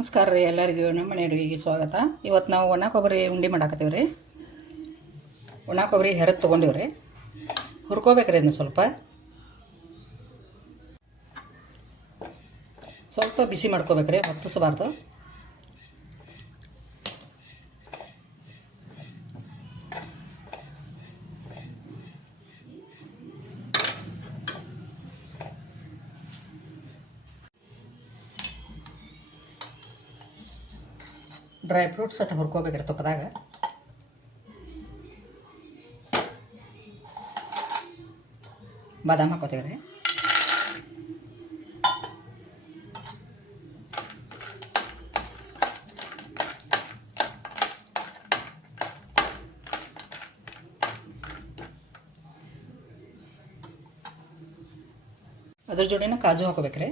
ನಮಸ್ಕಾರ ರೀ ಎಲ್ಲರಿಗೂ ನಮ್ಮ ಮನೆ ಅಡುಗೆಗೆ ಸ್ವಾಗತ. ಇವತ್ತು ನಾವು ಒಣ ಕೊಬ್ಬರಿ ಉಂಡೆ ಮಾಡಾಕತ್ತೀವಿ ರೀ. ಒಣ ಕೊಬ್ಬರಿ ಹೆರದು ತೊಗೊಂಡಿವಿ ರೀ. ಹುರ್ಕೋಬೇಕ್ರಿ ಅದನ್ನ ಸ್ವಲ್ಪ ಬಿಸಿ ಮಾಡ್ಕೋಬೇಕ್ರಿ, ಹೊತ್ತಿಸಬಾರ್ದು. Dry fruits ಅಟ್ಟು ಹುರ್ಕೋಬೇಕ್ರಿ ತುಪ್ಪದಾಗ. ಬಾದಾಮ್ ಹಾಕೋತೀವಿ ರೀ. ಅದ್ರ ಜೋಡಿನ ಕಾಜು ಹಾಕೋಬೇಕ್ರಿ.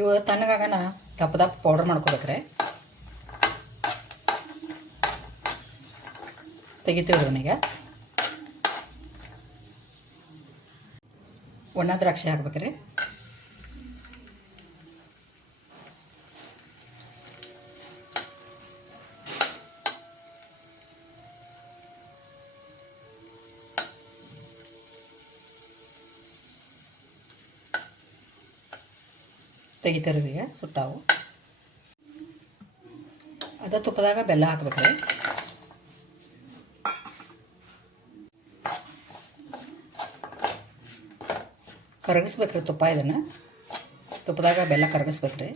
ಇವು ತಣ್ಣಗಾಗಣ ದಪ್ಪ ಪೌಡರ್ ಮಾಡ್ಕೋಬೇಕ್ರೆ. ತೆಗಿತೀವಿ ಅವನಿಗೆ. ಒಣ ದ್ರಾಕ್ಷಿ ಹಾಕ್ಬೇಕ್ರಿ. ತೆಗಿತೀವಿ ಸುಟ್ಟಾವು. ಅದ ತುಪ್ಪದಾಗ ಬೆಲ್ಲ ಹಾಕ್ಬೇಕ್ರಿ. ಕರಗಿಸ್ಬೇಕ್ರಿ ತುಪ್ಪ. ಇದನ್ನು ತುಪ್ಪದಾಗ ಬೆಲ್ಲ ಕರಗಿಸ್ಬೇಕ್ರಿ.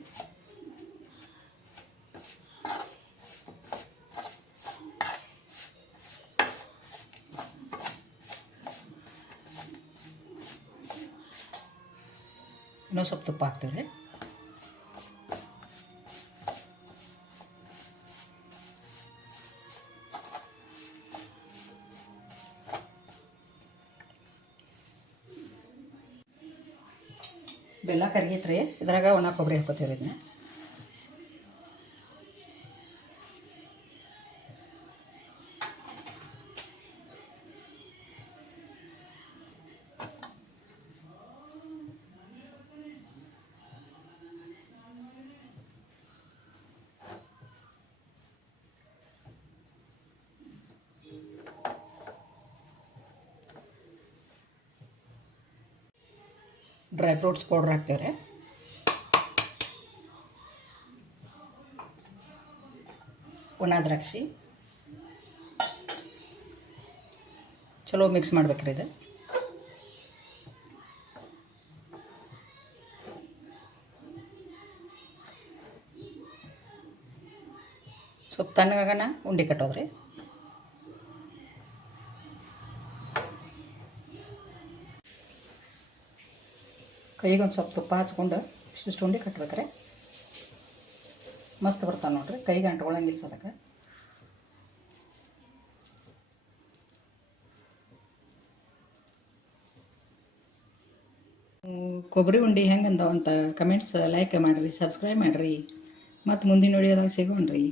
ಇನ್ನೂ ಸ್ವಲ್ಪ ತುಪ್ಪ ಹಾಕ್ತೀವಿ. ಬೆಲ್ಲ ಕರಗೈತ್ರಿ. ಇದ್ರಾಗ ಒಣ ಕೊಬ್ಬರಿ ಹಾಕೋತೀವಿ ಇದನ್ನ. ಡ್ರೈ ಫ್ರೂಟ್ಸ್ ಪೌಡ್ರ್ ಹಾಕ್ತೇವೆ ರೀ. ಒಣ ದ್ರಾಕ್ಷಿ ಚಲೋ ಮಿಕ್ಸ್ ಮಾಡ್ಬೇಕ್ರಿ ಇದು. ಸ್ವಲ್ಪ ತಣ್ಣಗಾಗಣ ಉಂಡೆ ಕಟ್ಟೋದ್ರಿ. ಕೈಗೆ ಒಂದು ಸ್ವಲ್ಪ ತುಪ್ಪ ಹಚ್ಕೊಂಡು ಇಷ್ಟಿಷ್ಟು ಉಂಡೆ ಕಟ್ಬೇಕ್ರೆ. ಮಸ್ತ್ ಬರ್ತಾವೆ ನೋಡ್ರಿ. ಕೈಗೆ ಅಂಟ್ಕೊಳಂಗಿಲ್ಲ ಸದಕ್ಕೆ. ಕೊಬ್ಬರಿ ಉಂಡೆ ಹೆಂಗೆ ಅಂದಾವಂತ ಕಮೆಂಟ್ಸ್ ಲೈಕ್ ಮಾಡಿರಿ, ಸಬ್ಸ್ಕ್ರೈಬ್ ಮಾಡಿರಿ. ಮತ್ತು ಮುಂದಿನ ವಿಡಿಯೋದಾಗ ಸಿಗೋಣ್ರಿ.